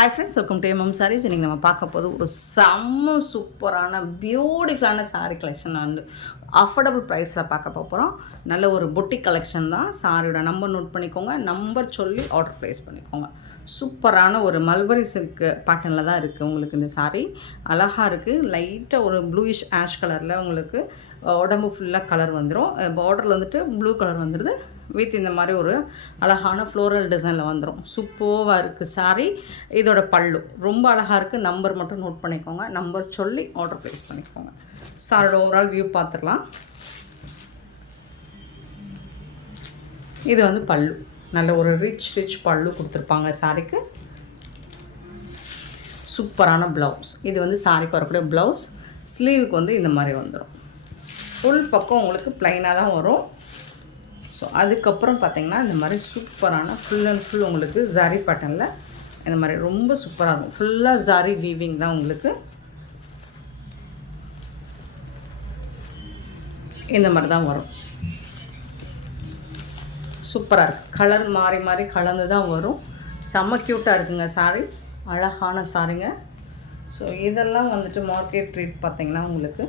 Hi friends, welcome to MM sarees. இன்றைக்கி நம்ம பார்க்க போது ஒரு செம்ம சூப்பரான பியூட்டிஃபுல்லான சாரீ கலெக்ஷன் வந்து அஃபோர்டபுள் ப்ரைஸில் பார்க்க போகிறோம். நல்ல ஒரு பொட்டிக் கலெக்ஷன் தான். சாரியோட நம்பர் நோட் பண்ணிக்கோங்க, நம்பர் சொல்லி ஆர்டர் ப்ளேஸ் பண்ணிக்கோங்க. சூப்பரான ஒரு மல்பரி சில்க் பேட்டர்னில் தான் இருக்குது உங்களுக்கு இந்த சாரீ. அழகாக இருக்குது. லைட்டாக ஒரு ப்ளூயிஷ் ஆஷ் கலரில் உங்களுக்கு உடம்பு ஃபுல்லாக கலர் வந்துடும். பார்டரில் வந்துட்டு ப்ளூ கலர் வந்துடுது. வித் இந்த மாதிரி ஒரு அழகான ஃப்ளோரல் டிசைனில் வந்துடும். சூப்பராக இருக்குது சாரீ. இதோட பல்லு ரொம்ப அழகாக இருக்குது. நம்பர் மட்டும் நோட் பண்ணிக்கோங்க, நம்பர் சொல்லி ஆர்டர் ப்ளேஸ் பண்ணிக்கோங்க. சாரியோட ஓவரால் வியூ பார்த்துக்கலாம். இது வந்து பல்லு, நல்ல ஒரு ரிச் பல்லு கொடுத்துருப்பாங்க சாரிக்கு. சூப்பரான ப்ளவுஸ். இது வந்து சாரிக்கு வரக்கூடிய ப்ளவுஸ். ஸ்லீவுக்கு வந்து இந்த மாதிரி வந்துடும். ஃபுல் பக்கம் உங்களுக்கு ப்ளைனாக தான் வரும். ஸோ அதுக்கப்புறம் பார்த்திங்கன்னா இந்த மாதிரி சூப்பரான ஃபுல் அண்ட் ஃபுல் உங்களுக்கு ஜாரி பேட்டர்னில் இந்த மாதிரி ரொம்ப சூப்பராக இருக்கும். ஃபுல்லாக ஜாரி வீவிங் தான் உங்களுக்கு. இந்த மாதிரி தான் வரும். சூப்பராக இருக்குது. கலர் மாறி மாறி கலந்து தான் வரும். செம்ம க்யூட்டாக இருக்குங்க சாரீ. அழகான சாரீங்க. ஸோ இதெல்லாம் வந்துட்டு மார்க்கெட் ரேட் பார்த்திங்கன்னா உங்களுக்கு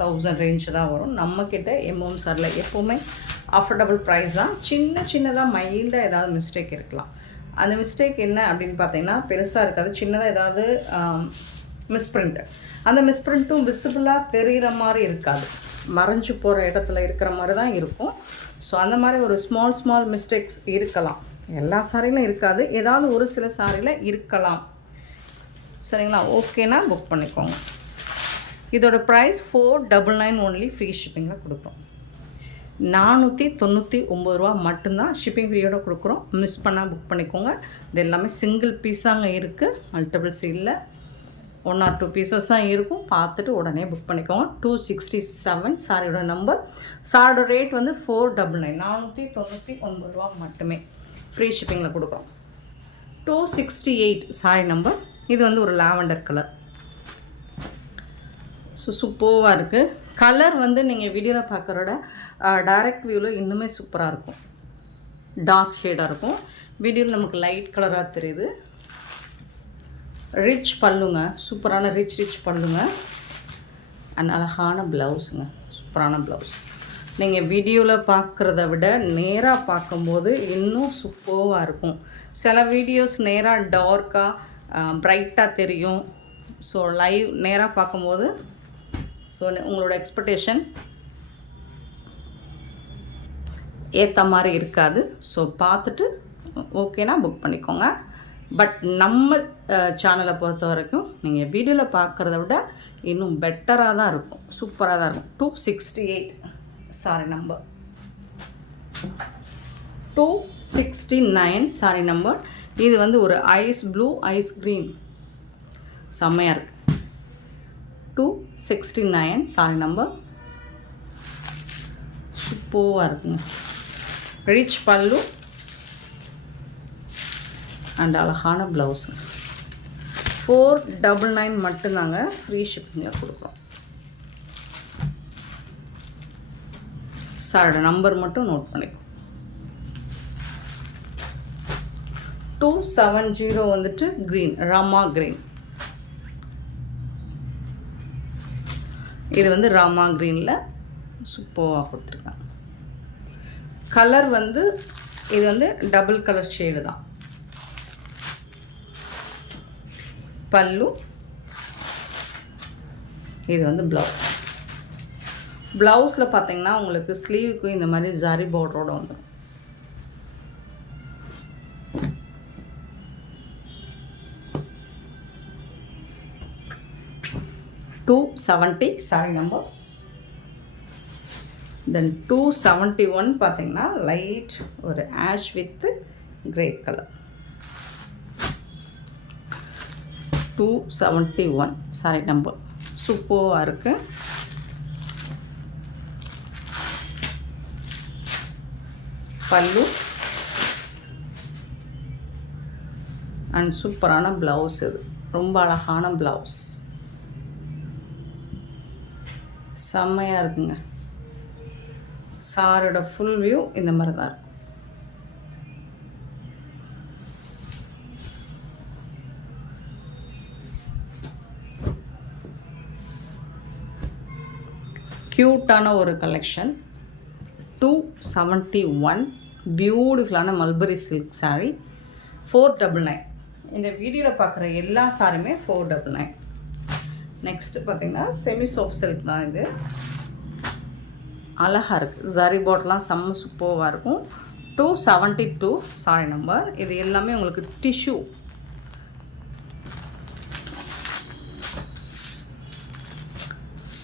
1000 ரேஞ்சு தான் வரும். நம்மக்கிட்ட எம்எம் சாரில் எப்போவுமே அஃபோர்டபுள் ப்ரைஸ் தான். சின்னதாக மைல்டாக ஏதாவது மிஸ்டேக் இருக்கலாம். அந்த மிஸ்டேக் என்ன அப்படின்னு பார்த்தீங்கன்னா பெருசாக இருக்காது. சின்னதாக ஏதாவது மிஸ்பிரிண்ட்டு, அந்த மிஸ்பிரிண்ட்டும் விசிபிளாக தெரிகிற மாதிரி இருக்காது. மறைஞ்சு போகிற இடத்துல இருக்கிற மாதிரி தான் இருக்கும். ஸோ அந்த மாதிரி ஒரு ஸ்மால் மிஸ்டேக்ஸ் இருக்கலாம். எல்லா சாரியிலும் இருக்காது, ஏதாவது ஒரு சில சாரியில் இருக்கலாம். சரிங்களா? ஓகேனா புக் பண்ணிக்கோங்க. இதோட ப்ரைஸ் 499 ஒன்லி. ஃப்ரீ ஷிப்பிங்கில் கொடுக்குறோம். 499 ரூபா மட்டும்தான். ஷிப்பிங் ஃப்ரீயோட கொடுக்குறோம். மிஸ் பண்ணால் புக் பண்ணிக்கோங்க. இது எல்லாமே சிங்கிள் பீஸ் தாங்க இருக்குது. மல்டிபிள்ஸ் இல்லை, 1 or 2 பீசஸ் தான் இருக்கும். பார்த்துட்டு உடனே புக் பண்ணிக்கோங்க. 267 சாரியோட நம்பர். சாரியோட ரேட் வந்து 499, 499 ரூபா மட்டுமே. ஃப்ரீ ஷிப்பிங்கில் கொடுக்குறோம். 268 சாரி நம்பர். இது வந்து ஒரு லாவெண்டர் கலர். ஸோ சூப்பராக இருக்குது. கலர் வந்து நீங்கள் வீடியோவில் பார்க்குறோட டைரக்ட் வியூவில் இன்னுமே சூப்பராக இருக்கும். டார்க் ஷேடாக இருக்கும். வீடியோவில் நமக்கு லைட் கலராக தெரியுது. ரிச் பல்லுங்க, சூப்பரான ரிச் பல்லுங்க. அண்ட் அழகான ப்ளவுஸுங்க, சூப்பரான ப்ளவுஸ். நீங்கள் வீடியோவில் பார்க்குறத விட நேராக பார்க்கும்போது இன்னும் சூப்பராக இருக்கும். சில வீடியோஸ் நேராக டார்க்காக ப்ரைட்டாக தெரியும். ஸோ லைவ் நேராக பார்க்கும்போது ஸோ உங்களோட எக்ஸ்பெக்டேஷன் ஏற்ற மாதிரி இருக்காது. ஸோ பார்த்துட்டு ஓகேனா புக் பண்ணிக்கோங்க. பட் நம்ம சேனலை பொறுத்த வரைக்கும் நீங்கள் வீடியோவில் பார்க்குறத விட இன்னும் பெட்டராக தான் இருக்கும், சூப்பராக தான் இருக்கும். 268 சாரி நம்பர். 269 sorry number. இது வந்து ஒரு ஐஸ் ப்ளூ ஐஸ் க்ரீன், செம்மையாக இருக்குது. 269 சாரி நம்பர். சூப்பராக இருக்குங்க. ரிச் பல்லு அண்ட் அழகான ப்ளவுஸு. 499 மட்டும்தாங்க. ஃப்ரீ ஷிப்பிங்கில் கொடுக்குறோம். சாரோட நம்பர் மட்டும் நோட் பண்ணிக்கோ. 270 வந்துட்டு க்ரீன், ராமா க்ரீன். இது வந்து ராமா க்ரீனில் சூப்பராக கொடுத்துருக்காங்க. கலர் வந்து இது வந்து டபுள் கலர் ஷேடு தான். பல்லு. இது வந்து ப்ளவுஸில் பார்த்தீங்கன்னா உங்களுக்கு ஸ்லீவுக்கும் இந்த மாதிரி ஜாரி பார்டரோடு வந்துடும். $270 சாரி நம்பர். தென் 271 பார்த்தீங்கன்னா லைட் ஒரு ash with grey colour. 271 sorry number. சூப்பராக இருக்குது. பல்லு அண்ட் சூப்பரான ப்ளவுஸ். இது ரொம்ப அழகான ப்ளவுஸ், செம்மையாக இருக்குங்க. சாரோட ஃபுல் வியூ இந்த மாதிரி தான் இருக்கும். க்யூட்டான ஒரு கலெக்ஷன். 271 பியூட்டிஃபுல்லான மல்பரி சில்க் சாரீ 499. இந்த வீடியோவில் பார்க்குற எல்லா சாரியுமே 499. நெக்ஸ்ட்டு பார்த்திங்கன்னா செமி சாஃப்ட் சில்க் தான். இது அழகாக இருக்குது. ஜரி பாட்லாம் செம்ம சூப்பராக இருக்கும். 272 சாரி நம்பர். இது எல்லாமே உங்களுக்கு டிஷ்யூ.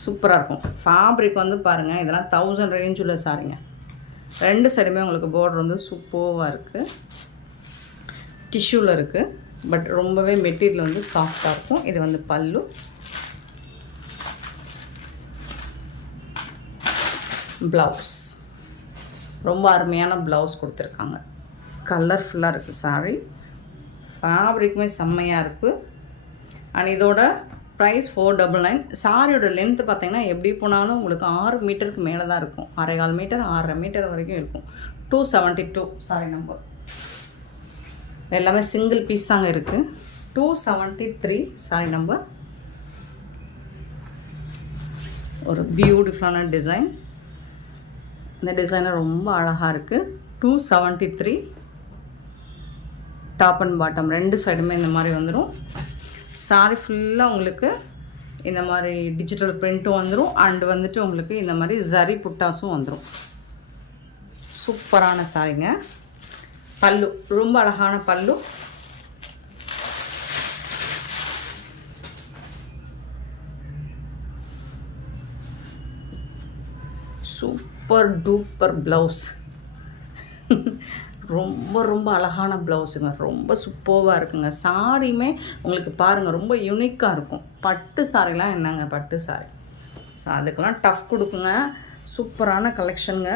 சூப்பராக இருக்கும். ஃபேப்ரிக் வந்து பாருங்கள், இதெல்லாம் 1000 ரேஞ்ச் உள்ள சாரிங்க. 2 சைடுமே உங்களுக்கு பார்டர் வந்து சூப்பராக இருக்குது. டிஷ்யூவில் இருக்குது, பட் ரொம்பவே மெட்டீரியல் வந்து சாஃப்டாக இருக்கும். இது வந்து பல்லு. ப்ளவுஸ் ரொம்ப அருமையான ப்ளவுஸ் கொடுத்துருக்காங்க. கலர்ஃபுல்லாக இருக்குது சாரீ. ஃபேப்ரிக்குமே செம்மையாக இருக்குது. அண்ட் இதோட ப்ரைஸ் 499. சாரியோட லென்த்து பார்த்திங்கன்னா எப்படி போனாலும் உங்களுக்கு 6 மீட்டருக்கு மேலே தான் இருக்கும். 6.25 மீட்டர் 6.5 மீட்டர் வரைக்கும் இருக்கும். 272 சாரி நம்பர். எல்லாமே சிங்கிள் பீஸ் தாங்க இருக்குது. 273 சாரி நம்பர். ஒரு பியூட்டிஃபுல்லான டிசைன். இந்த டிசைனர் ரொம்ப அழகாக இருக்குது. 273 டாப் அண்ட் பாட்டம் 2 சைடுமே இந்த மாதிரி வந்துடும். சாரி ஃபுல்லாக உங்களுக்கு இந்த மாதிரி டிஜிட்டல் பிரிண்ட்டும் வந்துடும். அண்டு வந்துட்டு உங்களுக்கு இந்த மாதிரி ஜரி புட்டாஸும் வந்துடும். சூப்பரான சாரிங்க. பல்லு ரொம்ப அழகான பல்லு. Super duper blouse. ரொம்ப ரொம்ப அழகான ப்ளவுஸுங்க. ரொம்ப சூப்பராக இருக்குங்க. சாரியுமே உங்களுக்கு பாருங்கள் ரொம்ப யூனிக்காக இருக்கும். பட்டு சாரிலாம் என்னங்க பட்டு சாரி. ஸோ அதுக்கெல்லாம் டஃப் கொடுக்குங்க. சூப்பரான கலெக்ஷனுங்க.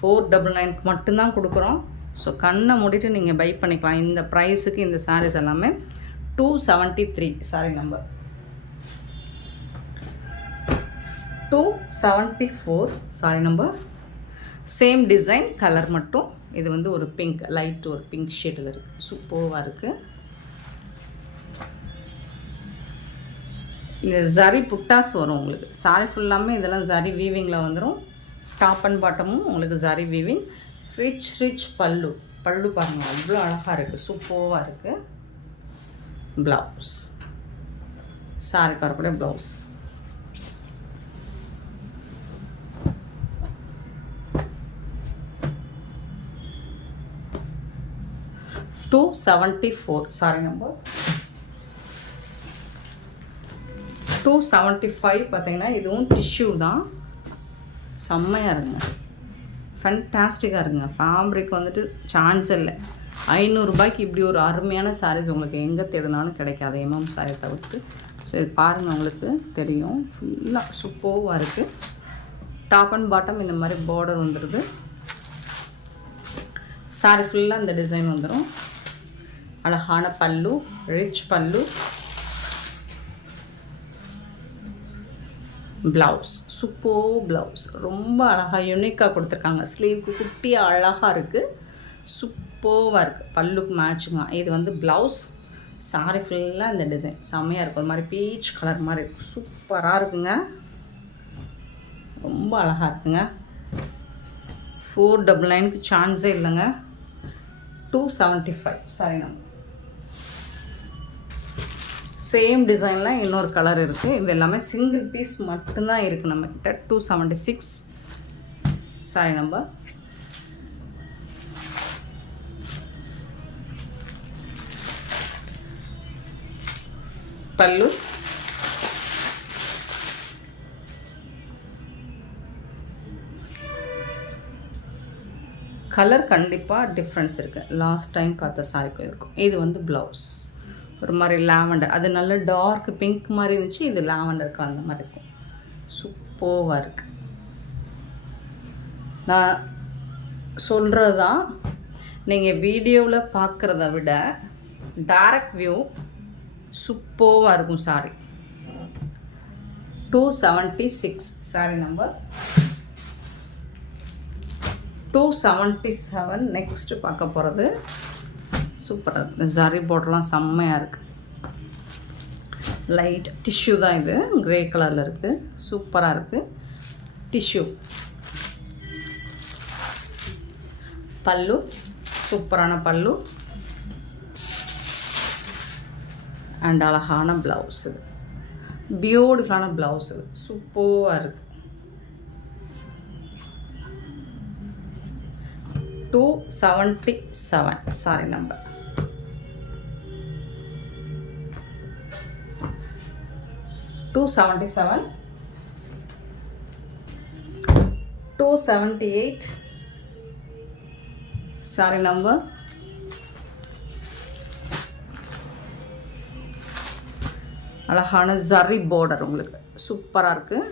499 மட்டும்தான் கொடுக்குறோம். ஸோ கண்ணை மூடிட்டு நீங்கள் பை பண்ணிக்கலாம். இந்த ப்ரைஸுக்கு இந்த சாரீஸ் எல்லாமே 273 sorry number. 274 sorry number. Same design, colour மட்டும் இது வந்து ஒரு பிங்க், லைட் ஒரு பிங்க் ஷேடில் இருக்குது. சூப்பராக இருக்குது. இந்த ஜரி புட்டாஸ் வரும் உங்களுக்கு. சாரி ஃபுல்லாமே இதெல்லாம் ஜரி வீவிங்கில் வந்துடும். டாப் அண்ட் பாட்டமும் உங்களுக்கு ஜரி வீவிங். ரிச் பல்லு. பல்லு பாருங்கள் அவ்வளோ அழகாக இருக்குது. சூப்பராக இருக்குது. ப்ளவுஸ் சாரி பார்க்கக்கூடிய ப்ளவுஸ். $274 sorry number. 275 பார்த்தீங்கன்னா இதுவும் டிஷ்யூ தான். செம்மையாக இருங்க. ஃபேன்டாஸ்டிக்காக இருங்க. ஃபேப்ரிக் வந்துட்டு சான்ஸ் இல்லை. 500 ரூபாய்க்கு இப்படி ஒரு அருமையான சாரீஸ் உங்களுக்கு எங்கே தேடினாலும் கிடைக்காது. எம்எம் சாரி தவிர்த்து. ஸோ இது பாருங்கள் உங்களுக்கு தெரியும். ஃபுல்லாக சூப்பராக இருக்குது. டாப் அண்ட் பாட்டம் இந்த மாதிரி பார்டர் வந்துடுது. சாரி ஃபுல்லாக இந்த டிசைன் வந்துடும். அழகான பல்லு, ரிச் பல்லு. Blouse super blouse. ரொம்ப அழகாக யூனிக்காக கொடுத்துருக்காங்க. ஸ்லீவுக்கு குட்டியாக அழகாக இருக்குது. சூப்பராக இருக்குது. பல்லுக்கு மேட்சுங்க. இது வந்து ப்ளவுஸ். சாரி ஃபுல்லாக இந்த டிசைன் செம்மையாக இருக்கும். ஒரு மாதிரி பீச் கலர் மாதிரி இருக்கும். சூப்பராக இருக்குங்க. ரொம்ப அழகாக இருக்குங்க. 499க்கு சான்ஸே இல்லைங்க. 275 சாரி நம்பர். சேம் டிசைனில் இன்னொரு கலர் இருக்குது. இது எல்லாமே சிங்கிள் பீஸ் மட்டும்தான் இருக்குது நம்மக்கிட்ட. 276 சாரி நம்பர். பல்லு. கலர் கண்டிப்பாக டிஃப்ரென்ஸ் இருக்குது. லாஸ்ட் டைம் பார்த்த சாரிக்கும் இருக்கும். இது வந்து ப்ளவுஸ் ஒரு மாதிரி லாவெண்டர். அது நல்ல டார்க் பிங்க் மாதிரி இருந்துச்சு. இது லாவெண்டர் கலந்த மாதிரி இருக்கும். சூப்பராக இருக்குது. நான் சொல்கிறது தான், நீங்கள் வீடியோவில் பார்க்குறத விட டைரக்ட் வியூ சூப்பராக இருக்கும் சாரி. 276 sorry number. 277 நெக்ஸ்ட்டு பார்க்க போகிறது. சூப்பராக இருக்குது. ஜரி பார்டர்லாம் செம்மையாக இருக்குது. லைட் டிஷ்யூ தான் இது, க்ரே கலரில் இருக்குது, சூப்பராக இருக்குது. டிஷ்யூ பல்லு, சூப்பரான பல்லு அண்ட் அழகான ப்ளவுஸ். இது பியூட்டிஃபுல்லான ப்ளவுஸ், இது சூப்பராக இருக்குது. 277 சாரி நம்பர். 277, 278 sorry number. அழகான ஜரி பார்டர், உங்களுக்கு சூப்பராக இருக்குது.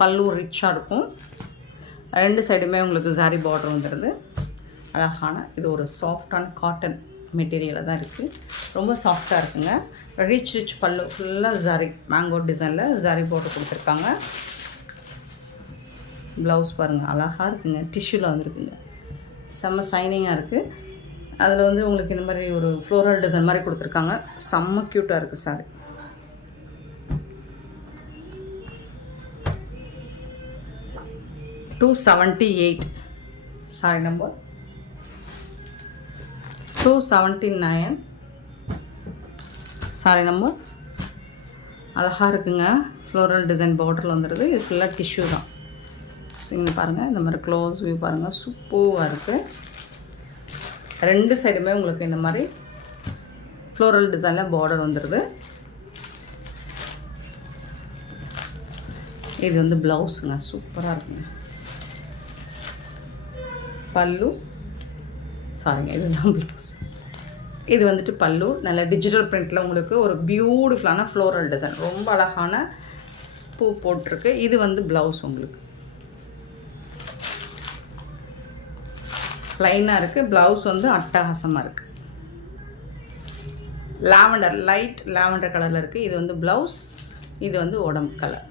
பல்லு ரிச்சாக இருக்கும், ரெண்டு சைடுமே உங்களுக்கு ஜரி பார்டர் வந்துடுது. அழகான இது ஒரு சாஃப்டான காட்டன் மெட்டீரியலில் தான் இருக்குது, ரொம்ப சாஃப்டாக இருக்குங்க. ரிச் பல்லு ஃபுல்லாக ஜரி மேங்கோ டிசைனில் ஜரி பார்டர் கொடுத்துருக்காங்க. ப்ளவுஸ் பாருங்கள் அழகாக இருக்குங்க, டிஷ்யூவில் வந்துருக்குங்க, செம்ம ஷைனிங்காக இருக்குது. அதில் வந்து உங்களுக்கு இந்த மாதிரி ஒரு ஃப்ளோரல் டிசைன் மாதிரி கொடுத்துருக்காங்க, செம்ம க்யூட்டாக இருக்குது sorry. $278 sorry number. 279 sorry number. அழகாக இருக்குங்க, ஃப்ளோரல் டிசைன் பார்டரில் வந்துடுது. இது ஃபுல்லாக டிஷ்யூ தான். ஸோ இங்கே பாருங்கள், இந்த மாதிரி க்ளோஸ் வியூ பாருங்கள், சூப்பராக இருக்குது. ரெண்டு சைடுமே உங்களுக்கு இந்த மாதிரி ஃப்ளோரல் டிசைனில் பார்டர் வந்துடுது. இது வந்து ப்ளவுஸுங்க, சூப்பராக இருக்குங்க. பல்லு சாரிங்க, இதுதான் ப்ளவுஸ். இது வந்துட்டு பல்லு, நல்ல டிஜிட்டல் பிரிண்டில் உங்களுக்கு ஒரு பியூட்டிஃபுல்லான ஃப்ளோரல் டிசைன், ரொம்ப அழகான பூ போட்டிருக்கு. இது வந்து ப்ளவுஸ் உங்களுக்கு ப்ளைனாக இருக்குது, ப்ளவுஸ் வந்து அட்டகாசமாக இருக்குது. லாவெண்டர், லைட் லாவெண்டர் கலரில் இருக்குது. இது வந்து ப்ளவுஸ், இது வந்து உடம்பு கலர்.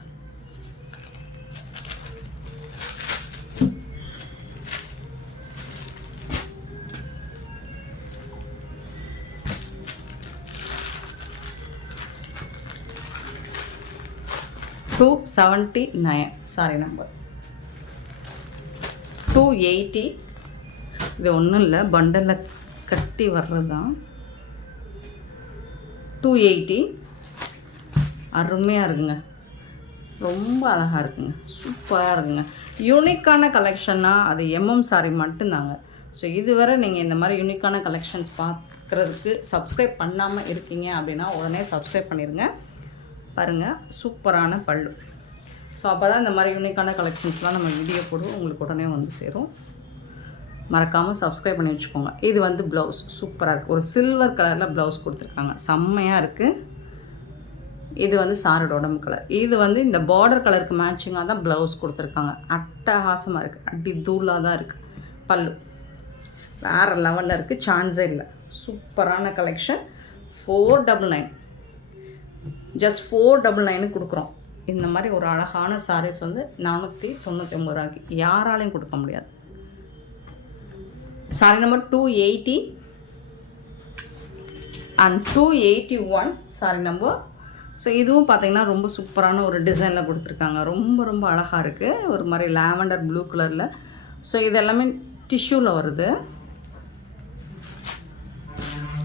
$279 sorry number. 280 இது ஒன்றும் இல்லை, பண்டலில் கட்டி வர்றது தான். 280 அருமையாக இருக்குங்க, ரொம்ப அழகாக இருக்குங்க, சூப்பராக இருக்குங்க. யூனிக்கான கலெக்ஷன்னா அது சாரி மட்டும்தாங்க. ஸோ இதுவரை நீங்கள் இந்த மாதிரி யூனிக்கான கலெக்ஷன்ஸ் பார்க்குறதுக்கு சப்ஸ்கிரைப் பண்ணாமல் இருக்கீங்க அப்படின்னா உடனே சப்ஸ்கிரைப் பண்ணிடுங்க. பாருங்கள், சூப்பரான பல்லு. ஸோ அப்போ தான் இந்த மாதிரி யூனிக்கான கலெக்ஷன்ஸ்லாம் நம்ம வீடியோ போடுவோம், உங்களுக்கு உடனே வந்து சேரும். மறக்காமல் சப்ஸ்கிரைப் பண்ணி வச்சுக்கோங்க. இது வந்து ப்ளவுஸ் சூப்பராக இருக்குது, ஒரு சில்வர் கலரில் ப்ளவுஸ் கொடுத்துருக்காங்க, செம்மையாக இருக்குது. இது வந்து சாரோட உடம்பு கலர். இது வந்து இந்த பார்டர் கலருக்கு மேட்சிங்காக தான் ப்ளவுஸ் கொடுத்துருக்காங்க, அட்டகாசமாக இருக்குது, அடி தூளாக தான் இருக்குது. பல்லு வேறு லெவலில் இருக்குது, சான்ஸே இல்லை. சூப்பரான கலெக்ஷன். 499 ஜஸ்ட் 499 கொடுக்குறோம். இந்த மாதிரி ஒரு அழகான சாரீஸ் வந்து 499 ரூபாய்க்கு யாராலையும் கொடுக்க முடியாது. Sorry number 280 and 281 sorry number. So இதுவும் பார்த்திங்கன்னா ரொம்ப சூப்பரான ஒரு டிசைனில் கொடுத்துருக்காங்க, ரொம்ப ரொம்ப அழகாக இருக்குது, ஒரு மாதிரி லாவெண்டர் ப்ளூ கலரில். ஸோ இது எல்லாமே டிஷ்யூவில் வருது.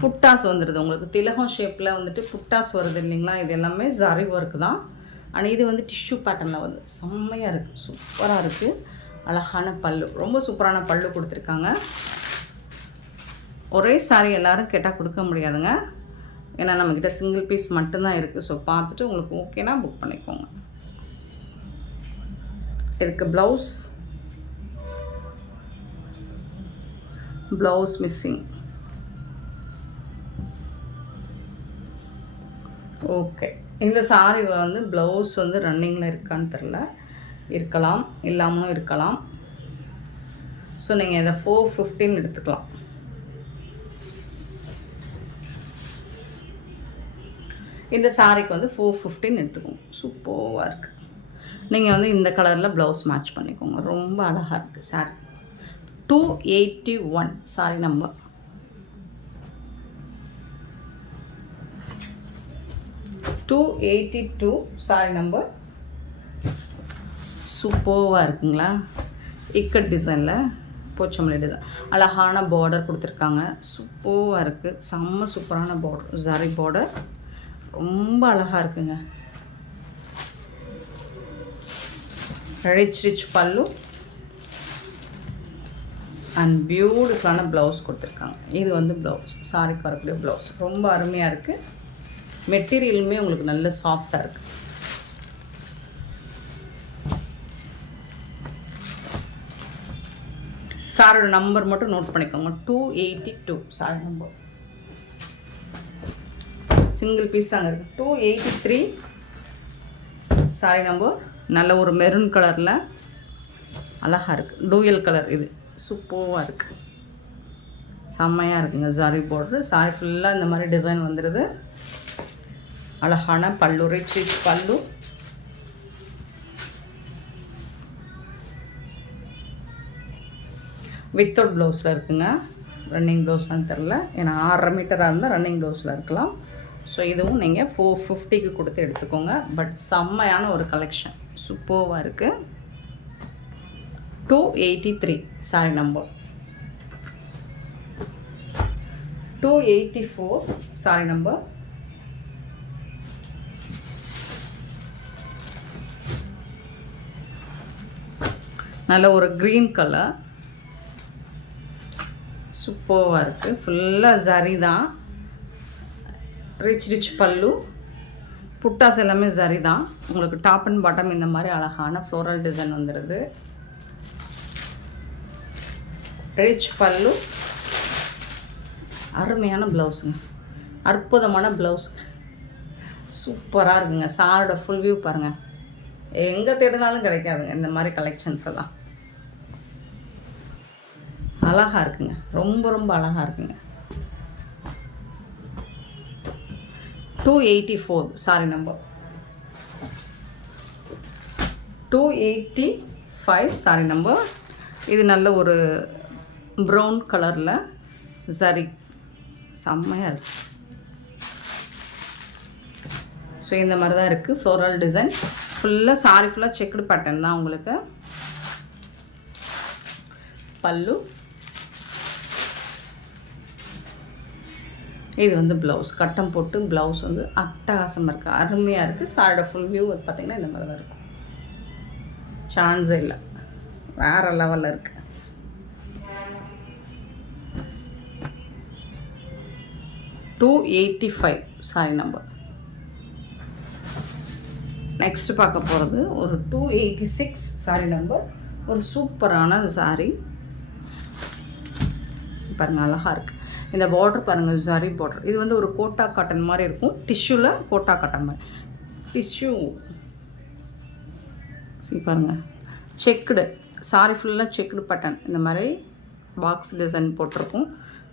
புட்டாஸ் வந்துடுது உங்களுக்கு, திலகம் ஷேப்பில் வந்துட்டு புட்டாஸ் வருது இல்லைங்களா. இது எல்லாமே ஜரி ஒர்க்கு தான். ஆனால் இது வந்து டிஷ்யூ பேட்டர்னில் வந்து செம்மையாக இருக்குது, சூப்பராக இருக்குது. அழகான பல்லு, ரொம்ப சூப்பரான பல்லு கொடுத்துருக்காங்க. ஒரே சாரி எல்லோரும் கேட்டால் கொடுக்க முடியாதுங்க, ஏன்னா நம்மக்கிட்ட சிங்கிள் பீஸ் மட்டும்தான் இருக்குது. ஸோ பார்த்துட்டு உங்களுக்கு ஓகேனா புக் பண்ணிக்கோங்க. இதுக்கு ப்ளவுஸ் மிஸ்ஸிங். ஓகே, இந்த சாரி வந்து ப்ளவுஸ் வந்து ரன்னிங்கில் இருக்கான்னு தெரில, இருக்கலாம், இல்லாமலும் இருக்கலாம். ஸோ நீங்கள் இதை 415 எடுத்துக்கலாம். இந்த சாரிக்கு வந்து 415 எடுத்துக்கோங்க, சூப்பராக இருக்குது. நீங்கள் வந்து இந்த கலரில் ப்ளவுஸ் மேட்ச் பண்ணிக்கோங்க, ரொம்ப அழகாக இருக்குது sorry. 281 sorry number. 282 sorry number. சூப்பராக இருக்குங்களா? இக்கட் டிசைனில் போச்சமல்லி டிசைன் அழகான பார்டர் கொடுத்துருக்காங்க. சூப்பராக இருக்குது. செம்ம சூப்பரான பார்டர், ஜரி பார்டர் ரொம்ப அழகாக இருக்குங்க. ரிச் பல்லு அண்ட் பியூட்டிஃபுல்லான ப்ளவுஸ் கொடுத்துருக்காங்க. இது வந்து ப்ளவுஸ், சாரிக்கு வரக்கூடிய ப்ளவுஸ் ரொம்ப அருமையாக இருக்குது. மெட்டீரியலுமே உங்களுக்கு நல்ல சாஃப்டாக இருக்குது. சாரோட நம்பர் மட்டும் நோட் பண்ணிக்கோங்க. 282 சாரி நம்பர். சிங்கிள் பீஸ் தாங்க இருக்குது. 283 சாரி நம்பர். நல்ல ஒரு மெரூன் கலரில் அழகாக இருக்குது. Dual colour. இது சூப்பராக இருக்குது. செம்மையாக இருக்குங்க. ஜரி பார்டர் சாரி ஃபுல்லாக இந்த மாதிரி டிசைன் வந்துடுது. அழகான பல்லு, ரிச் பல்லு. வித்தவுட் ப்ளவுஸில் இருக்குங்க. ரன்னிங் ப்ளவுஸ்லாம் தெரில, ஏன்னா 6.5 மீட்டராக இருந்தால் ரன்னிங் ப்ளவுஸில் இருக்கலாம். ஸோ இதுவும் நீங்கள் 450க்கு கொடுத்து எடுத்துக்கோங்க. பட் செம்மையான ஒரு கலெக்ஷன், சூப்பராக இருக்குது. 283 சாரி நம்பர். 284 sorry number. நல்ல ஒரு க்ரீன் கலர், சூப்பராக இருக்குது. ஃபுல்லாக ஜரி தான். ரிச் பல்லு, புட்டாஸ் எல்லாமே ஜரி தான். உங்களுக்கு டாப் அண்ட் பாட்டம் இந்த மாதிரி அழகான ஃப்ளோரல் டிசைன் வந்துடுது. ரிச் பல்லு, அருமையான ப்ளவுஸுங்க, அற்புதமான ப்ளவுஸ், சூப்பராக இருக்குங்க. சாரோட ஃபுல் வியூ பாருங்கள். எங்கே தேடினாலும் கிடைக்காதுங்க இந்த மாதிரி கலெக்ஷன்ஸ் எல்லாம். அழகாக இருக்குங்க, ரொம்ப ரொம்ப அழகாக இருக்குங்க. 284 சாரி நம்பர். 285 sorry number. இது நல்ல ஒரு ப்ரௌன் கலரில் ஜரி, செம்மையாக இருக்குது. ஸோ இந்த மாதிரி தான் இருக்குது ஃப்ளோரல் டிசைன். ஃபுல்லாக சாரி ஃபுல்லாக செக்குடு பேட்டர்ன் தான் உங்களுக்கு. பல்லு, இது வந்து ப்ளவுஸ், கட்டம் போட்டு ப்ளவுஸ் வந்து அட்டகாசமாக இருக்குது, அருமையாக இருக்குது. சாரோட ஃபுல் வியூ வந்து பார்த்திங்கன்னா இந்த மாதிரி தான் இருக்கும். சான்ஸே இல்லை, வேறு லெவலில் இருக்குது. $285 சாரி நம்பர். நெக்ஸ்ட்டு பார்க்க போகிறது ஒரு 286 சாரி நம்பர். ஒரு சூப்பரான சாரி பாருங்கள், அழகாக இருக்குது. இந்த பார்டர் பாருங்கள், ஜரி பார்டர். இது வந்து ஒரு கோட்டா காட்டன் மாதிரி இருக்கும். டிஷ்யூவில் கோட்டா காட்டன் மாதிரி டிஷ்யூ. சரி பாருங்கள், செக்குடு சாரி ஃபுல்லாக செக்குடு பேட்டர்ன் இந்த மாதிரி பாக்ஸ் டிசைன் போட்டிருக்கும்.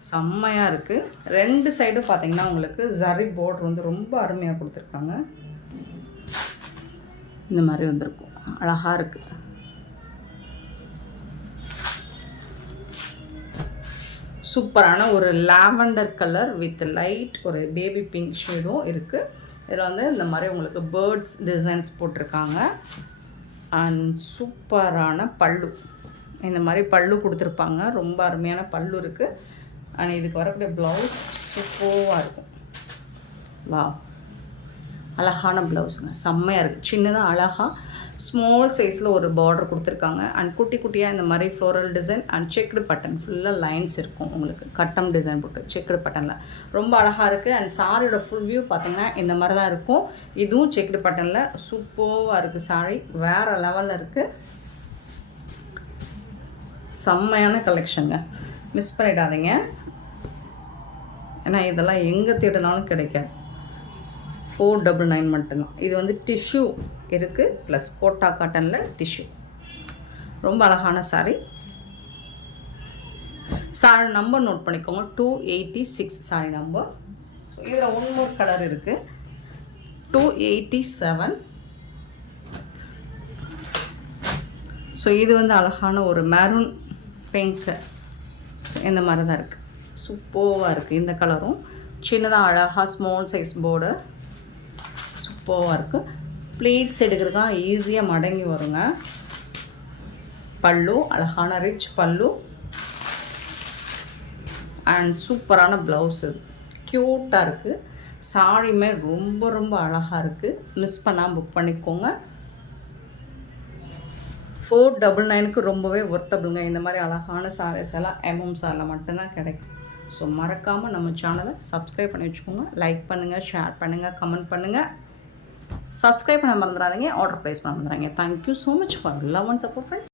செம்மையாக இருக்குது. 2 சைடும் பார்த்திங்கன்னா உங்களுக்கு ஜரி பார்டர் வந்து ரொம்ப அருமையாக கொடுத்துருக்காங்க. இந்த மாதிரி வந்திருக்கும், அழகாக இருக்குது. சூப்பரான ஒரு லாவெண்டர் கலர் வித் லைட் ஒரு பேபி பிங்க் ஷேடும் இருக்குது. இதில் வந்து இந்த மாதிரி உங்களுக்கு பேர்ட்ஸ் டிசைன்ஸ் போட்டிருக்காங்க. அண்ட் சூப்பரான பல்லு, இந்த மாதிரி பல்லு கொடுத்துருப்பாங்க. ரொம்ப அருமையான பல்லு இருக்குது. அண்ட் இதுக்கு வரக்கூடிய ப்ளவுஸ் சூப்பராக இருக்கும். வா, அழகான ப்ளவுஸுங்க, செம்மையாக இருக்குது. சின்னதாக அழகாக ஸ்மால் சைஸில் ஒரு பார்டர் கொடுத்துருக்காங்க. அண்ட் குட்டி குட்டியாக இந்த மாதிரி floral design and checked button ஃபுல்லாக லைன்ஸ் இருக்கும் உங்களுக்கு. கட்டம் டிசைன் போட்டு செக்குடு பட்டனில் ரொம்ப அழகாக இருக்குது. அண்ட் சாரியோட ஃபுல் வியூ பார்த்திங்கன்னா இந்த மாதிரி தான் இருக்கும். இதுவும் செக்குடு பட்டனில் சூப்பராக இருக்குது. சாரி வேறு லெவலில் இருக்குது. செம்மையான கலெக்ஷனுங்க, மிஸ் பண்ணிடாதீங்க. ஏன்னா இதெல்லாம் எங்கே தேடினாலும் கிடைக்காது. 499 மட்டும்தான். இது வந்து டிஷ்யூ இருக்குது, ப்ளஸ் கோட்டா காட்டனில் டிஷ்யூ. ரொம்ப அழகான சாரி. சாரி நம்பர் நோட் பண்ணிக்கோங்க, 286 சாரி நம்பர். ஸோ இதில் ஒன் மோர் கலர் இருக்குது, 287. ஸோ இது வந்து அழகான ஒரு மெரூன் பிங்க்கு இந்த மாதிரி தான் இருக்குது. சூப்பராக இருக்குது. இந்த கலரும் சின்னதாக அழகாக ஸ்மால் சைஸ் போர்டு சூப்பராக இருக்குது. ப்ளீட்ஸ் எடுக்கிறதுக்கா ஈஸியாக மடங்கி வருங்க. பல்லு அழகான ரிச் பல்லு அண்ட் சூப்பரான ப்ளவுஸு, க்யூட்டாக இருக்குது. சாரியுமே ரொம்ப ரொம்ப அழகாக இருக்குது. மிஸ் பண்ணாமல் புக் பண்ணிக்கோங்க. 499க்கு ரொம்பவே ஒர்த்தபிளுங்க. இந்த மாதிரி அழகான சாரீஸ் எல்லாம் சாரில் மட்டும்தான் கிடைக்கும். ஸோ மறக்காமல் நம்ம சேனலை சப்ஸ்கிரைப் பண்ணி வச்சுக்கோங்க. லைக் பண்ணுங்கள், ஷேர் பண்ணுங்கள், கமெண்ட் பண்ணுங்கள். சப்ஸ்கிரைப் பண்ண மறந்துடாதீங்க, ஆர்டர் ப்ளேஸ் பண்ண மறந்துடாதீங்க. Thank you so much for love and support friends.